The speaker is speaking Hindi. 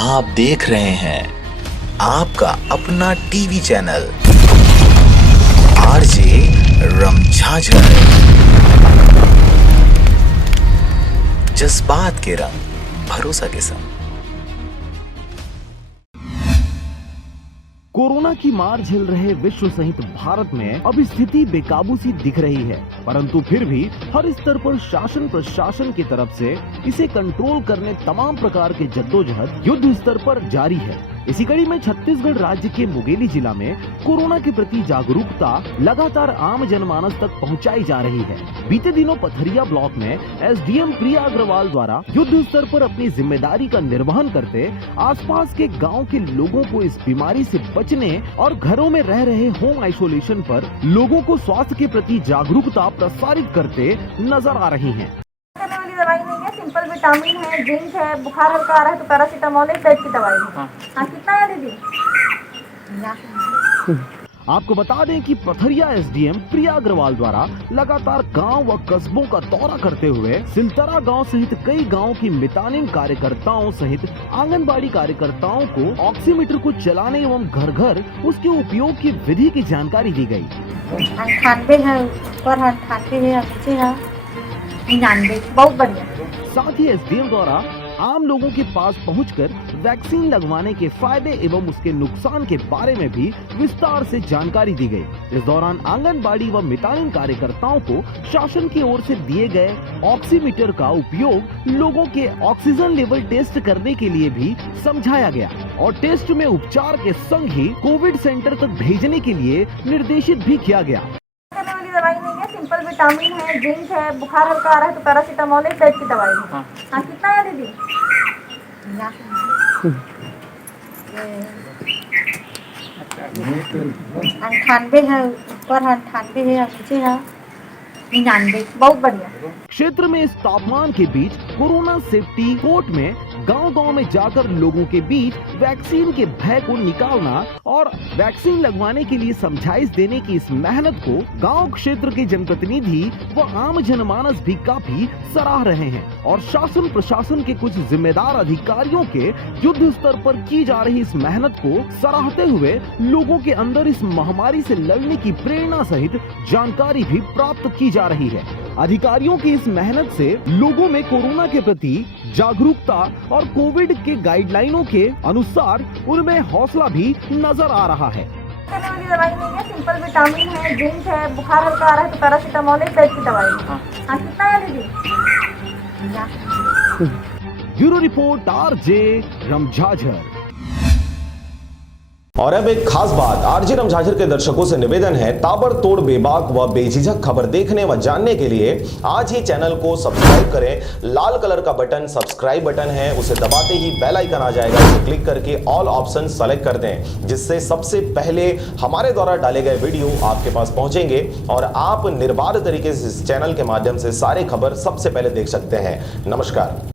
आप देख रहे हैं आपका अपना टीवी चैनल आरजे रमझाझर। जज्बात के रंग भरोसा के संग। कोरोना की मार झेल रहे विश्व सहित भारत में अब स्थिति बेकाबू सी दिख रही है, परंतु फिर भी हर स्तर पर शासन प्रशासन की तरफ से इसे कंट्रोल करने तमाम प्रकार के जद्दोजहद युद्ध स्तर पर जारी है। इसी कड़ी में छत्तीसगढ़ राज्य के मुंगेली जिला में कोरोना के प्रति जागरूकता लगातार आम जनमानस तक पहुंचाई जा रही है। बीते दिनों पथरिया ब्लॉक में एसडीएम प्रिया अग्रवाल द्वारा युद्ध स्तर पर अपनी जिम्मेदारी का निर्वहन करते आसपास के गांव के लोगों को इस बीमारी से बचने और घरों में रह रहे होम आइसोलेशन पर लोगों को स्वास्थ्य के प्रति जागरूकता प्रसारित करते नजर आ रही हैं। दवाई नहीं है, सिंपल विटामिन है, जिंक है, बुखार हल्का आ रहा है तो पैरासीटामोल एक टाइप की दवाई है। हाँ कितना है दीदी? आपको बता दें कि पथरिया एसडीएम प्रिया अग्रवाल द्वारा लगातार गांव व कस्बों का दौरा करते हुए सिलतरा गांव सहित कई गांव की मितानिन कार्यकर्ताओं सहित आंगनबाड़ी कार्यकर्ताओं को ऑक्सीमीटर को चलाने एवं घर घर उसके उपयोग की विधि की जानकारी दी गयी। 98 है, ऊपर 98 है, नीचे है 99, बहुत बढ़िया। साथ ही एसडीएम द्वारा आम लोगों के पास पहुंचकर वैक्सीन लगवाने के फायदे एवं उसके नुकसान के बारे में भी विस्तार से जानकारी दी गई। इस दौरान आंगनबाड़ी व मितानिन कार्यकर्ताओं को शासन की ओर से दिए गए ऑक्सीमीटर का उपयोग लोगों के ऑक्सीजन लेवल टेस्ट करने के लिए भी समझाया गया और टेस्ट में उपचार के संग ही कोविड सेंटर तक भेजने के लिए निर्देशित भी किया गया। दवाई नहीं है, सिंपल विटामिन है, जिंक है, बुखार हल्का आ रहा है तो पैरासीटामोल एक टाइप की दवाई है। हाँ कितना है दीदी? 98 है, ऊपर 98 है, नीचे है 99, बहुत बढ़िया। क्षेत्र में इस तापमान के बीच कोरोना सेफ्टी कोर्ट में गांव-गांव में जाकर लोगों के बीच वैक्सीन के भय को निकालना और वैक्सीन लगवाने के लिए समझाइश देने की इस मेहनत को गांव क्षेत्र के जनप्रतिनिधि व आम जनमानस भी काफी सराह रहे हैं और शासन प्रशासन के कुछ जिम्मेदार अधिकारियों के युद्ध स्तर पर की जा रही इस मेहनत को सराहते हुए लोगों के अंदर इस महामारी से लड़ने की प्रेरणा सहित जानकारी भी प्राप्त की जा रही है। अधिकारियों की इस मेहनत से लोगों में कोरोना के प्रति जागरूकता और कोविड के गाइडलाइनों के अनुसार उनमें हौसला भी नजर आ रहा है। दवाई नहीं है, सिंपल विटामिन है, जिंक है, बुखार हल्का आ रहा है तो पैरासीटामोल एक टाइप की दवाई है। हाँ कितना है दीदी? ब्यूरो रिपोर्ट आरजे रमझाझर। और अब एक खास बात, आरजे रमझाझर के दर्शकों से निवेदन है, ताबड़तोड़ बेबाक व बेझिझक खबर देखने व जानने के लिए आज ही चैनल को सब्सक्राइब करें। लाल कलर का बटन सब्सक्राइब बटन है, उसे दबाते ही बेल आइकन आ जाएगा, उसे क्लिक करके ऑल ऑप्शन सेलेक्ट कर दें, जिससे सबसे पहले हमारे द्वारा डाले गए वीडियो आपके पास पहुंचेंगे और आप निर्बाध तरीके से इस चैनल के माध्यम से सारे खबर सबसे पहले देख सकते हैं। नमस्कार।